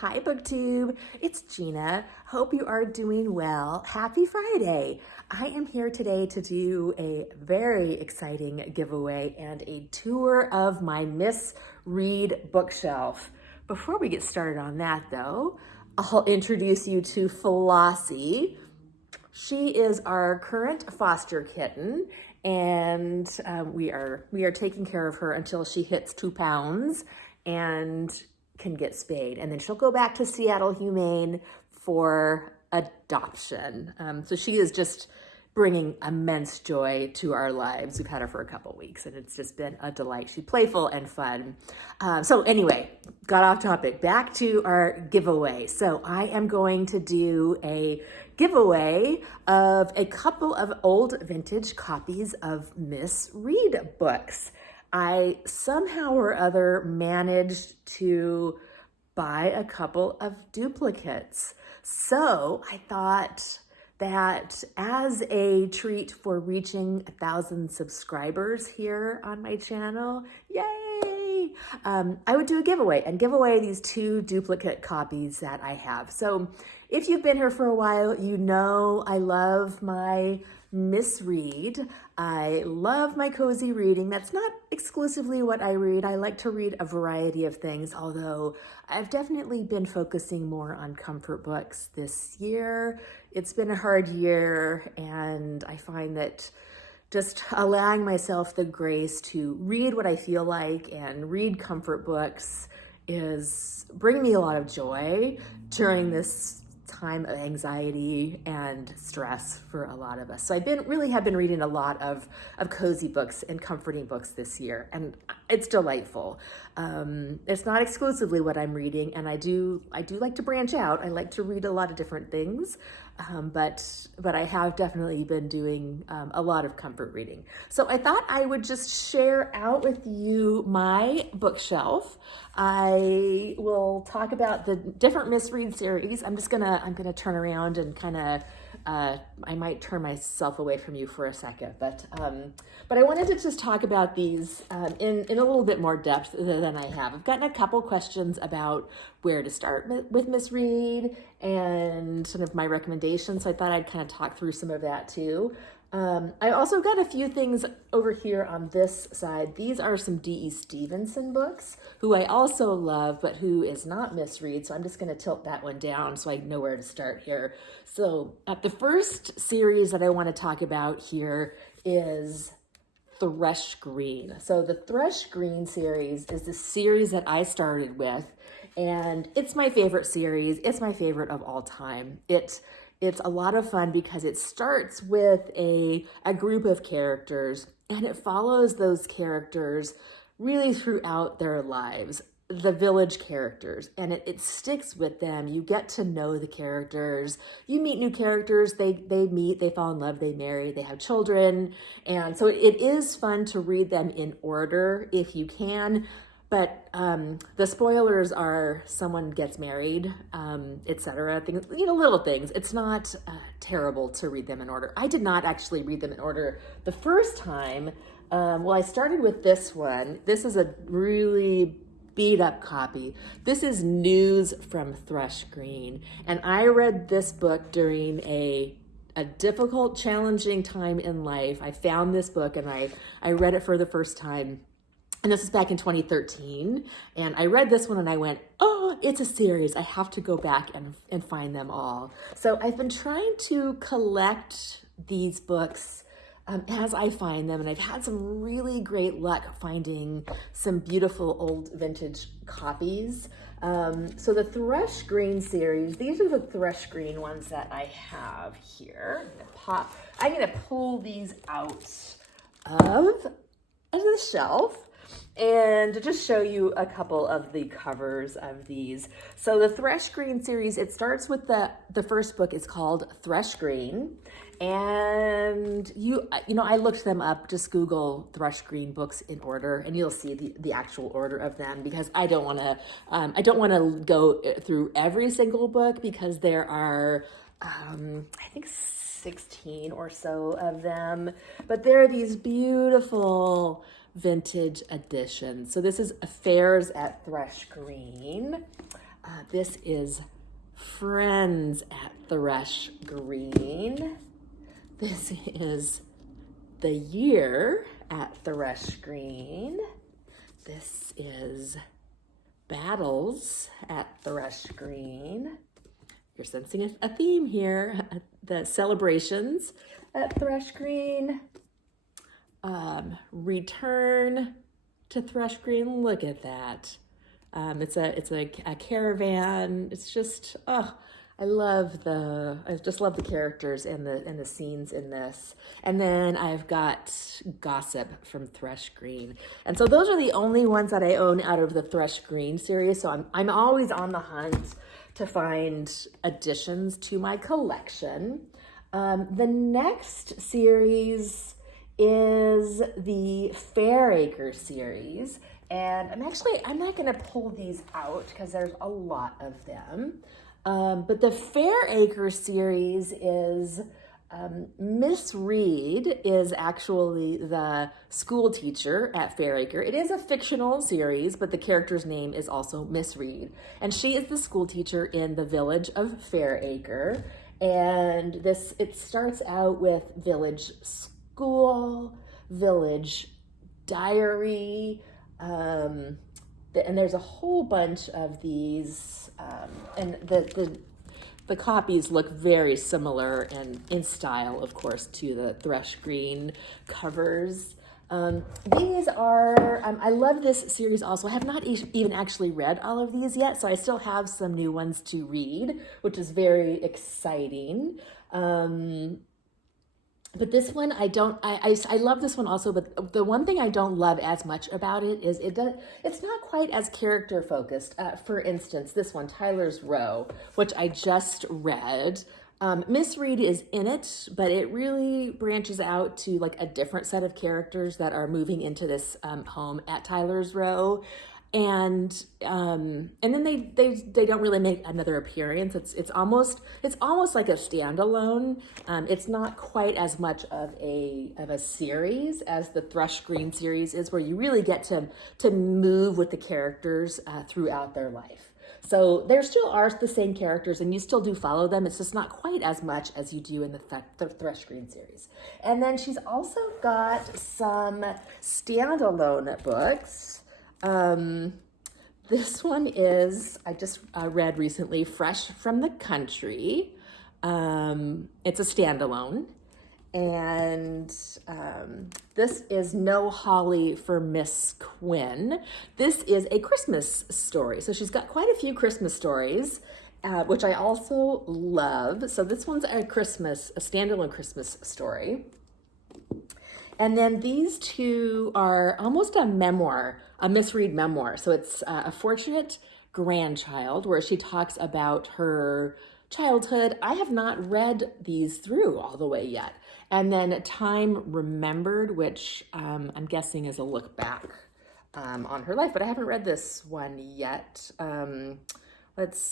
Hi BookTube, it's Gina. Hope you are doing well. Happy Friday. I am here today to do a very exciting giveaway and a tour of my misread bookshelf. Before we get started on that though, I'll introduce you to Flossie. She is our current foster kitten, and we are taking care of her until she hits 2 pounds and can get spayed, and then she'll go back to Seattle Humane for adoption. So she is just bringing immense joy to our lives. We've had her for a couple weeks and it's just been a delight. She's playful and fun. So anyway, got off topic, back to our giveaway. So I am going to do a giveaway of a couple of old vintage copies of misread books. I somehow or other managed to buy a couple of duplicates. So I thought that as a treat for reaching 1,000 subscribers here on my channel, yay! I would do a giveaway and give away these 2 duplicate copies that I have. So if you've been here for a while, you know I love my misread. I love my cozy reading. That's not exclusively what I read. I like to read a variety of things, although I've definitely been focusing more on comfort books this year. It's been a hard year, and I find that just allowing myself the grace to read what I feel like and read comfort books is bringing me a lot of joy during this time of anxiety and stress for a lot of us. So I really have been reading a lot of cozy books and comforting books this year, and it's delightful. It's not exclusively what I'm reading, and I do like to branch out. I like to read a lot of different things, but I have definitely been doing a lot of comfort reading. So I thought I would just share out with you my bookshelf. I will talk about the different misread series. I'm gonna turn around and kind of I might turn myself away from you for a second, but I wanted to just talk about these in a little bit more depth than I have. I've gotten a couple questions about where to start with misread and sort of my recommendations, so I thought I'd kind of talk through some of that too. I also got a few things over here on this side. These are some D.E. Stevenson books, who I also love, but who is not misread. So I'm just going to tilt that one down so I know where to start here. So the first series that I want to talk about here is Thresh Green. So the Thresh Green series is the series that I started with, and it's my favorite series. It's my favorite of all time. It's a lot of fun because it starts with a group of characters, and it follows those characters really throughout their lives, the village characters, and it sticks with them. You get to know the characters. You meet new characters. They meet, they fall in love, they marry, they have children. And so it is fun to read them in order if you can. But the spoilers are someone gets married, etc. Things, little things. It's not terrible to read them in order. I did not actually read them in order the first time. Well, I started with this one. This is a really beat up copy. This is News from Thresh Green. And I read this book during a difficult, challenging time in life. I found this book and I read it for the first time. And this is back in 2013. And I read this one and I went, oh, it's a series. I have to go back and find them all. So I've been trying to collect these books as I find them. And I've had some really great luck finding some beautiful old vintage copies. So the Thresh Green series, these are the Thresh Green ones that I have here. I'm gonna pull these out of the shelf and to just show you a couple of the covers of these. So the Thresh Green series, it starts with the first book is called Thresh Green. And I looked them up, just Google Thresh Green books in order, and you'll see the actual order of them, because I don't want to go through every single book, because there are I think 16 or so of them, but there are these beautiful vintage editions. So this is Affairs at Thresh Green. This is Friends at Thresh Green. This is The Year at Thresh Green. This is Battles at Thresh Green. You're sensing a theme here. The Celebrations at Thresh Green. Return to Thresh Green. Look at that. It's a caravan. It's just, oh, I just love the characters and the scenes in this. And then I've got Gossip from Thresh Green. And so those are the only ones that I own out of the Thresh Green series. So I'm always on the hunt to find additions to my collection. The next series is the Acre series. And I'm not gonna pull these out because there's a lot of them. But the Acre series is, Miss Reed is actually the school teacher at Acre. It is a fictional series, but the character's name is also Miss Reed. And she is the school teacher in the village of Acre. And it starts out with village school, village diary, and there's a whole bunch of these, and the copies look very similar in style, of course, to the Thresh Green covers. These are, I love this series also. I have not even actually read all of these yet, so I still have some new ones to read, which is very exciting. But this one, I love this one also, but the one thing I don't love as much about it is it's not quite as character focused. For instance, this one, Tyler's Row, which I just read. Miss Reed is in it, but it really branches out to like a different set of characters that are moving into this home at Tyler's Row. And then they don't really make another appearance. It's almost like a standalone. It's not quite as much of a series as the Thresh Green series is, where you really get to move with the characters throughout their life. So there still are the same characters, and you still do follow them. It's just not quite as much as you do in the Thresh Green series. And then she's also got some standalone books. This one is, I just read recently, Fresh from the Country. It's a standalone. And this is No Holly for Miss Quinn. This is a Christmas story. So she's got quite a few Christmas stories, which I also love. So this one's a standalone Christmas story. And then these two are almost a memoir, a Miss Reed memoir. So it's a fortunate grandchild, where she talks about her childhood. I have not read these through all the way yet. And then Time Remembered, which I'm guessing is a look back on her life, but I haven't read this one yet. Let's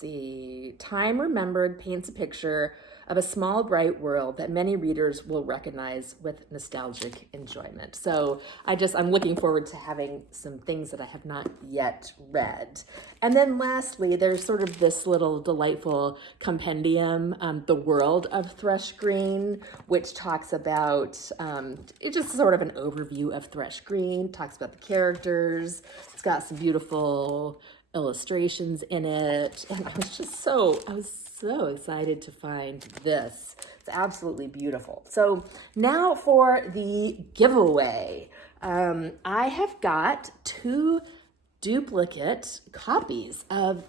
see. Time Remembered paints a picture of a small, bright world that many readers will recognize with nostalgic enjoyment. So I'm looking forward to having some things that I have not yet read. And then lastly, there's sort of this little delightful compendium, The World of Thresh Green, which talks about, it's just sort of an overview of Thresh Green, talks about the characters. It's got some beautiful illustrations in it. And I was so excited to find this. It's absolutely beautiful. So now for the giveaway. I have got 2 duplicate copies of,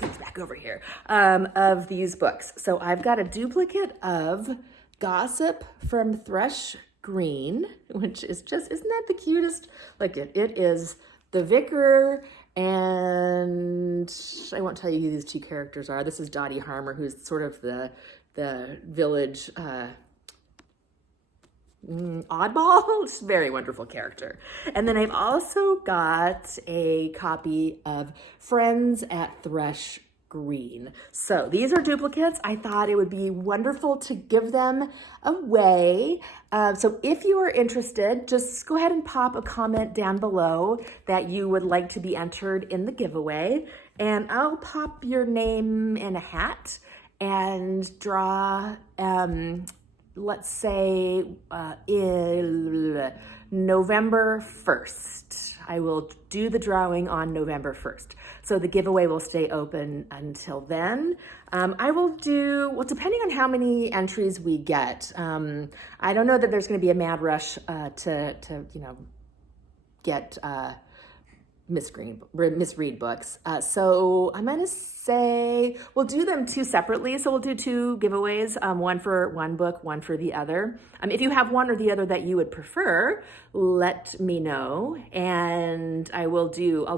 back over here, of these books. So I've got a duplicate of Gossip from Thresh Green, which is just, isn't that the cutest? Like it is the vicar, and I won't tell you who these 2 characters are. This is Dottie Harmer, who's sort of the village oddball. It's a very wonderful character. And then I've also got a copy of Friends at Thresh Green. So these are duplicates. I thought it would be wonderful to give them away. So if you are interested, just go ahead and pop a comment down below that you would like to be entered in the giveaway. and I'll pop your name in a hat and draw, let's say, November 1st. I will do the drawing on November 1st. So the giveaway will stay open until then. I will do, well, depending on how many entries we get. I don't know that there's going to be a mad rush to get Miss Read books. So I'm gonna say we'll do them two separately. So we'll do two giveaways, one for one book, one for the other. If you have one or the other that you would prefer, let me know, and I'll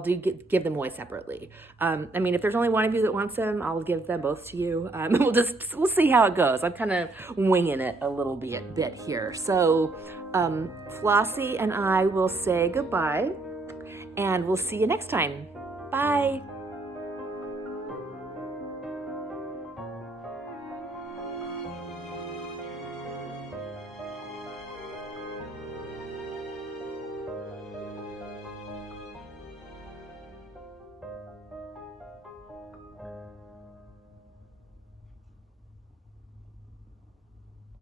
give them away separately. If there's only one of you that wants them, I'll give them both to you. We'll see how it goes. I'm kind of winging it a little bit here. So Flossie and I will say goodbye. And we'll see you next time. Bye.